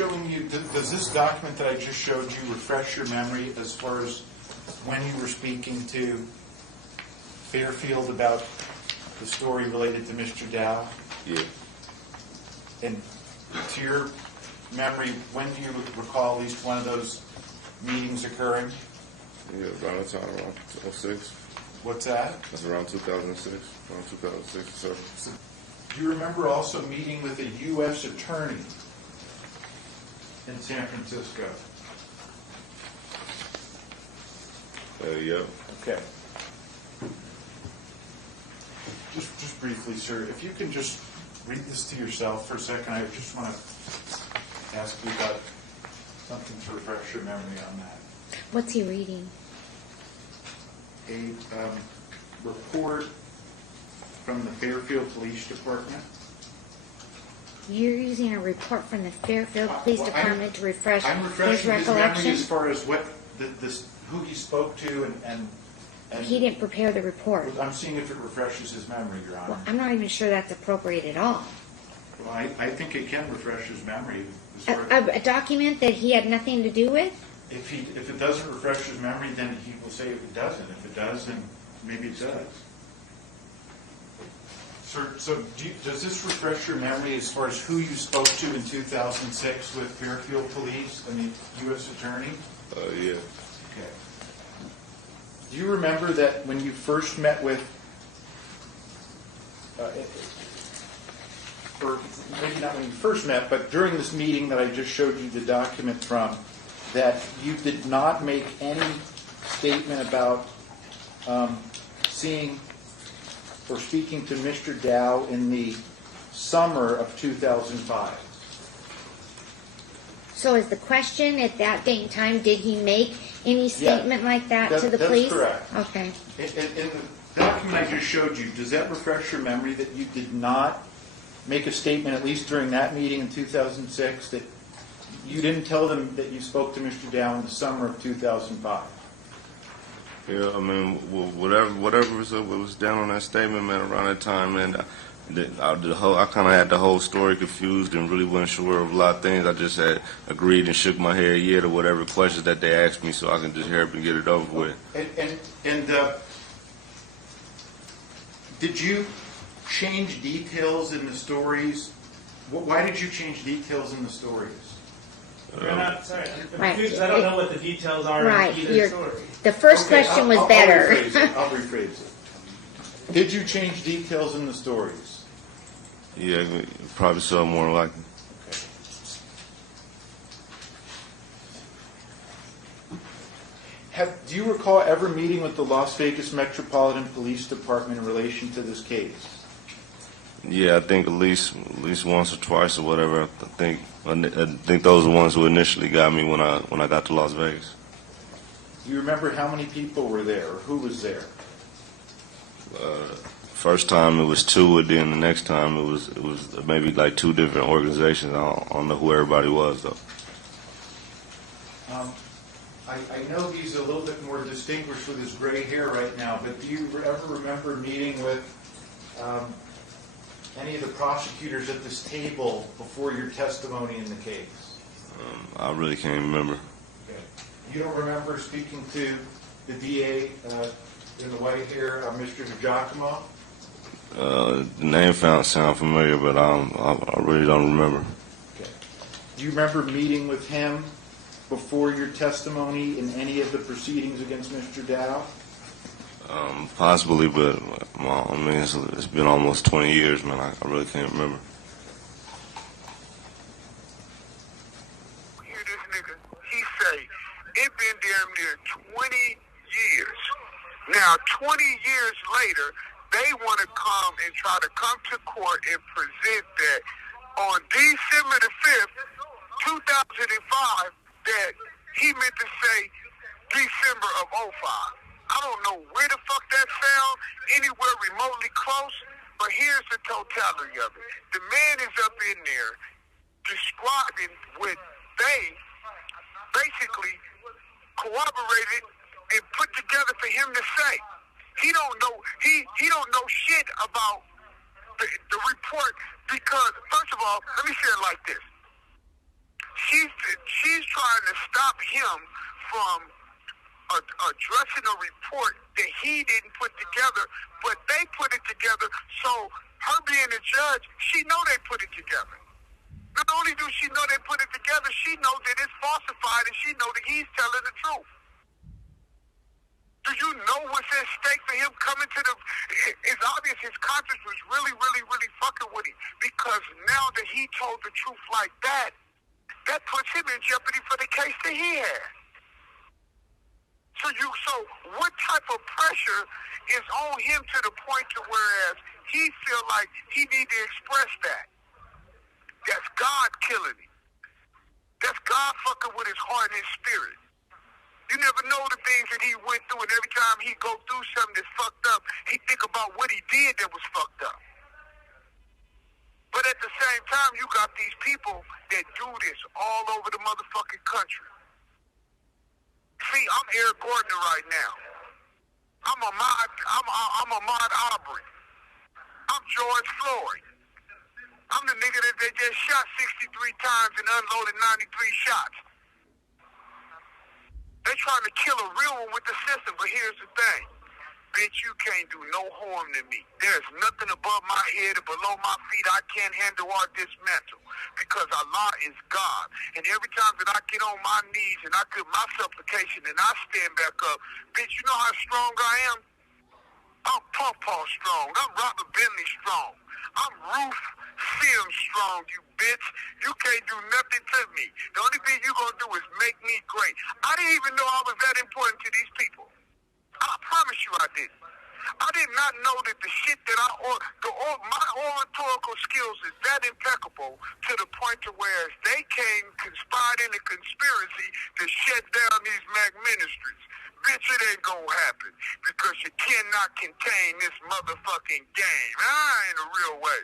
showing you, does this document that I just showed you refresh your memory as far as when you were speaking to Fairfield about the story related to Mr. Dow? Yeah. And to your memory, when do you recall at least one of those meetings occurring? Yeah, around the time, around 2006. What's that? That's around 2006, around 2006 or 7. So, do you remember also meeting with a U.S. attorney in San Francisco? Yeah. Okay. Just briefly, sir, if you can just read this to yourself for a second. I just want to ask you about something to refresh your memory on that. What's he reading? A report from the Fairfield Police Department. You're using a report from the Fairfield Police Department to refresh I'm his refreshing his memory recollection? as far as what who he spoke to and He didn't prepare the report. I'm seeing if it refreshes his memory, Your Honor. Well, I'm not even sure that's appropriate at all. Well, I think it can refresh his memory. As far as, A document that he had nothing to do with? if it doesn't refresh his memory, then he will say it doesn't. If it does, then maybe it does. Sir, so does this refresh your memory as far as who you spoke to in 2006 with Fairfield Police and the U.S. Attorney? Yeah. Okay. Do you remember that when you first met with, or maybe not when you first met, but during this meeting that I just showed you the document from, that you did not make any statement about seeing or speaking to Mr. Dow in the summer of 2005? So is the question at that date and time, did he make any statement like that to the police? That's correct. Okay. In the document I just showed you, does that refresh your memory that you did not make a statement, at least during that meeting in 2006, that you didn't tell them that you spoke to Mr. Dow in the summer of 2005? Yeah, I mean, whatever was down on that statement, man, around that time, man, I kind of had the whole story confused and really wasn't sure of a lot of things. I just had agreed and shook my head yeah to whatever questions that they asked me so I can just hurry up and get it over with. And did you change details in the stories? Why did you change details in the stories? I'm not sorry. I'm Right. confused. I don't know what the details are Right. in either story. The first Okay, question was I'll better. I'll rephrase it. Did you change details in the stories? Yeah, probably so, more likely. Okay. Do you recall ever meeting with the Las Vegas Metropolitan Police Department in relation to this case? Yeah, I think at least once or twice or whatever. I think those are the ones who initially got me when I got to Las Vegas. Do you remember how many people were there, or who was there? First time it was 2, and then the next time it was maybe like 2 different organizations. I don't know who everybody was though. I know he's a little bit more distinguished with his gray hair right now, but do you ever remember meeting with any of the prosecutors at this table before your testimony in the case? I really can't remember. Okay. You don't remember speaking to the DA in the white hair, Mr. Giacomo? The name sound familiar, but I really don't remember. Okay. Do you remember meeting with him before your testimony in any of the proceedings against Mr. Dow? Possibly, but I mean, it's been almost 20 years, man. I really can't remember. Hear this nigga? He say it been damn near 20 years. Now, 20 years later, they want to come and try to come to court and present that on December the 5th, 2005, that he meant to say December of 05. I don't know where the fuck that sound, anywhere remotely close, but here's the totality of it. The man is up in there describing what they basically corroborated and put together for him to say. He don't know shit about the report because, first of all, let me say it like this. She trying to stop him from addressing a report that he didn't put together, but they put it together. So her being a judge, she know they put it together. Not only do she know they put it together, she knows that it's falsified, and she know that he's telling the truth. Do you know what's at stake for him coming to the... It's obvious his conscience was really, really, really fucking with him, because now that he told the truth like that, that puts him in jeopardy for the case that he had. So what type of pressure is on him to the point to whereas he feel like he need to express that? That's God killing him. That's God fucking with his heart and his spirit. You never know the things that he went through, and every time he go through something that's fucked up, he think about what he did that was fucked up. But at the same time, you got these people that do this all over the motherfucking country. See, I'm Eric Gordon right now. I'm Ahmaud Arbery. I'm George Floyd. I'm the nigga that they just shot 63 times and unloaded 93 shots. They trying to kill a real one with the system, but here's the thing. Bitch, you can't do no harm to me. There's nothing above my head or below my feet I can't handle or dismantle, because Allah is God. And every time that I get on my knees and I give my supplication and I stand back up, bitch, you know how strong I am? I'm Paw strong. I'm Robert Bentley strong. I'm Ruth Sims strong, you bitch. You can't do nothing to me. The only thing you gonna do is make me great. I didn't even know I was that important to these people. I promise you I didn't. I did not know that the shit that my oratorical skills is that impeccable to the point to where they came conspired in a conspiracy to shut down these Mac ministries. Bitch, it ain't gonna happen, because you cannot contain this motherfucking game. In a real way.